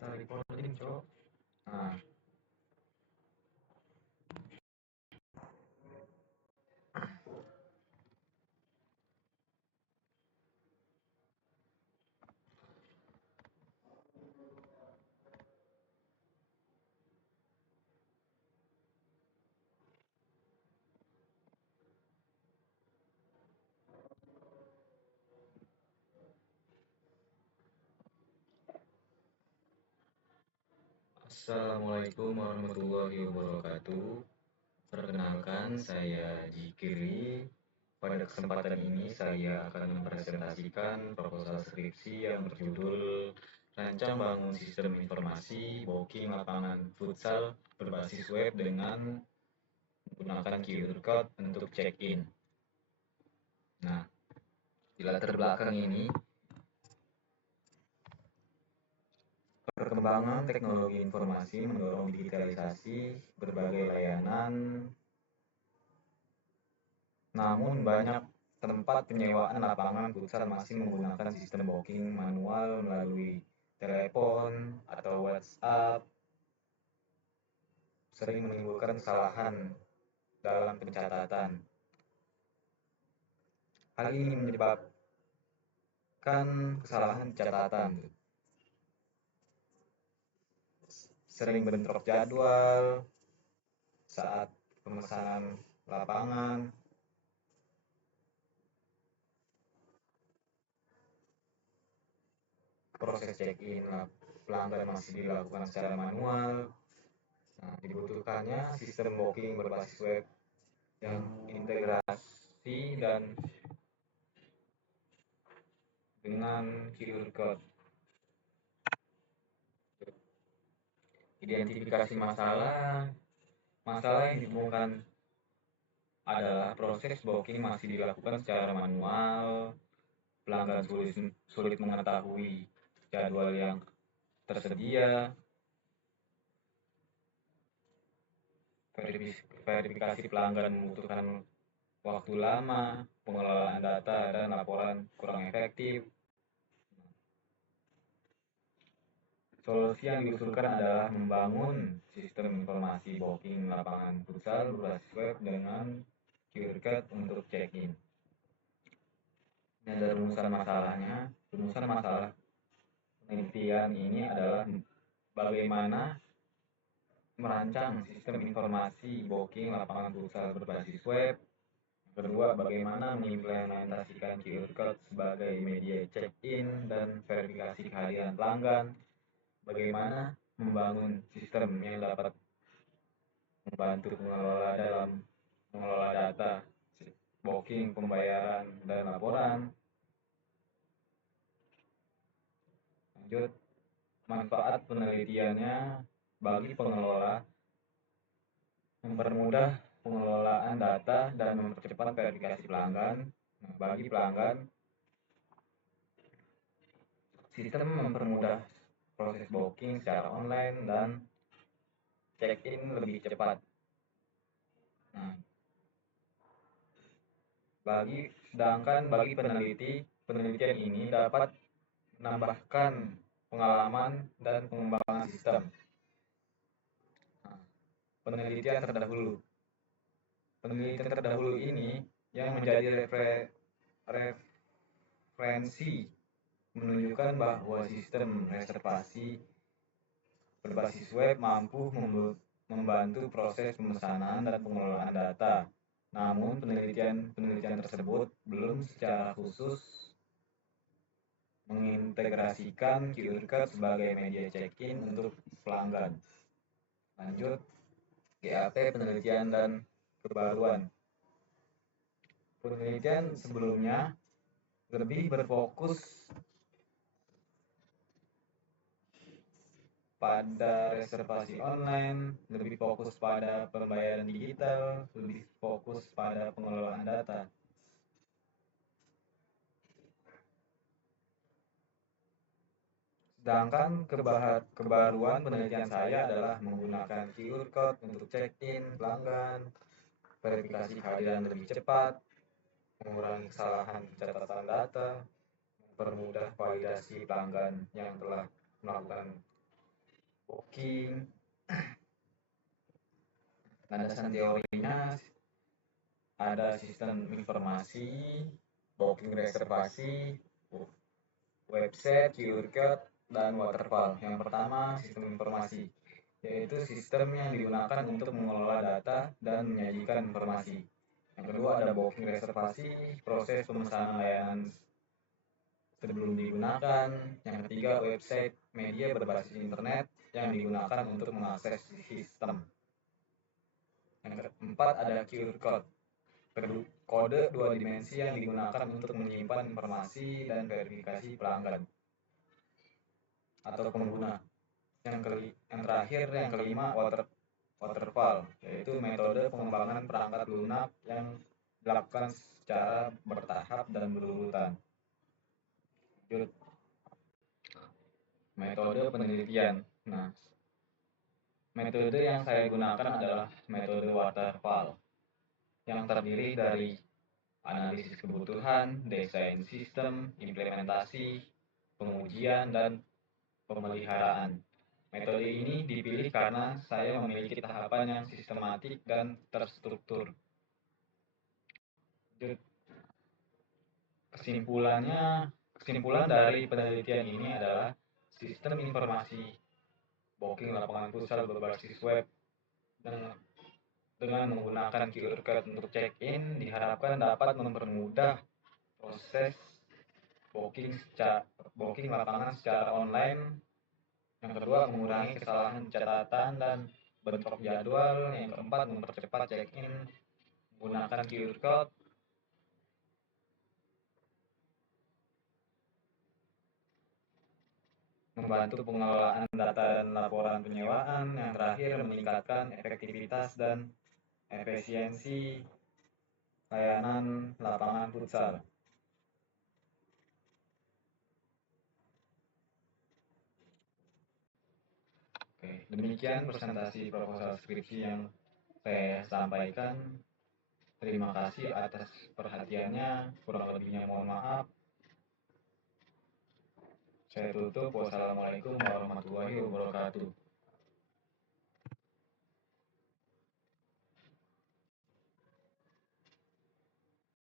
Start recording, cok. Nah, Assalamualaikum warahmatullahi wabarakatuh. Perkenalkan, saya Jikri. Pada kesempatan ini saya akan mempresentasikan proposal skripsi yang berjudul Rancang Bangun Sistem Informasi Booking Lapangan Futsal Berbasis Web dengan menggunakan QR Code untuk check-in. Nah, di latar belakang ini, perkembangan teknologi informasi mendorong digitalisasi berbagai layanan, namun banyak tempat penyewaan lapangan futsal masih menggunakan sistem booking manual melalui telepon atau WhatsApp, sering menimbulkan kesalahan dalam pencatatan. Hal ini menyebabkan kesalahan catatan, sering bentrok jadwal saat pemesanan lapangan, proses check-in pelanggan masih dilakukan secara manual. Nah, dibutuhkannya sistem booking berbasis web yang integrasi dan dengan QR Code. Identifikasi masalah yang ditemukan adalah proses booking masih dilakukan secara manual, pelanggan sulit mengetahui jadwal yang tersedia, verifikasi pelanggan membutuhkan waktu lama, pengelolaan data dan laporan kurang efektif. Solusi yang diusulkan adalah membangun sistem informasi booking lapangan futsal berbasis web dengan QR Code untuk check-in. Ini ada rumusan masalahnya. Rumusan masalah penelitian ini adalah bagaimana merancang sistem informasi booking lapangan futsal berbasis web. Kedua, bagaimana mengimplementasikan QR Code sebagai media check-in dan verifikasi kehadiran pelanggan. Bagaimana membangun sistem yang dapat membantu pengelola dalam mengelola data, booking, pembayaran, dan laporan. Lanjut, manfaat penelitiannya bagi pengelola, mempermudah pengelolaan data dan mempercepat verifikasi pelanggan. Nah, bagi pelanggan, sistem mempermudah proses booking secara online dan check-in lebih cepat. Nah, sedangkan bagi penelitian ini dapat menambahkan pengalaman dan pengembangan sistem. Nah, penelitian terdahulu ini yang menjadi referensi menunjukkan bahwa sistem reservasi berbasis web mampu membantu proses pemesanan dan pengelolaan data. Namun penelitian tersebut belum secara khusus mengintegrasikan QR Code sebagai media check-in untuk pelanggan. Lanjut, GAP penelitian dan kebaruan. Penelitian sebelumnya lebih berfokus pada reservasi online, lebih fokus pada pembayaran digital, lebih fokus pada pengelolaan data. Sedangkan kebaruan penelitian saya adalah menggunakan QR Code untuk check-in pelanggan, verifikasi kehadiran lebih cepat, mengurangi kesalahan catatan data, mempermudah validasi pelanggan yang telah melakukan booking. Landasan teorinya ada sistem informasi, booking reservasi, website, QR code, dan waterfall. Yang pertama, sistem informasi, yaitu sistem yang digunakan untuk mengelola data dan menyajikan informasi. Yang kedua ada booking reservasi, proses pemesanan layanan sebelum digunakan. Yang ketiga, website, media berbasis internet yang digunakan untuk mengakses sistem. Yang keempat ada QR code, kode dua dimensi yang digunakan untuk menyimpan informasi dan verifikasi pelanggan atau pengguna. Yang terakhir, yang kelima, waterfall, yaitu metode pengembangan perangkat lunak yang dilakukan secara bertahap dan berurutan. Metode penelitian. Nah, metode yang saya gunakan adalah metode waterfall, yang terdiri dari analisis kebutuhan, desain sistem, implementasi, pengujian, dan pemeliharaan. Metode ini dipilih karena saya memiliki tahapan yang sistematik dan terstruktur. Kesimpulan dari penelitian ini adalah sistem informasi booking lapangan futsal berbasis web dengan menggunakan QR code untuk check-in diharapkan dapat mempermudah proses booking lapangan secara online. Yang kedua, mengurangi kesalahan catatan dan bentrok jadwal. Yang keempat, mempercepat check-in menggunakan QR code. Membantu pengelolaan data dan laporan penyewaan. Yang terakhir, meningkatkan efektivitas dan efisiensi layanan lapangan futsal. Oke, demikian presentasi proposal skripsi yang saya sampaikan. Terima kasih atas perhatiannya. Kurang lebihnya mohon maaf. Saya tutup. Wassalamualaikum warahmatullahi wabarakatuh.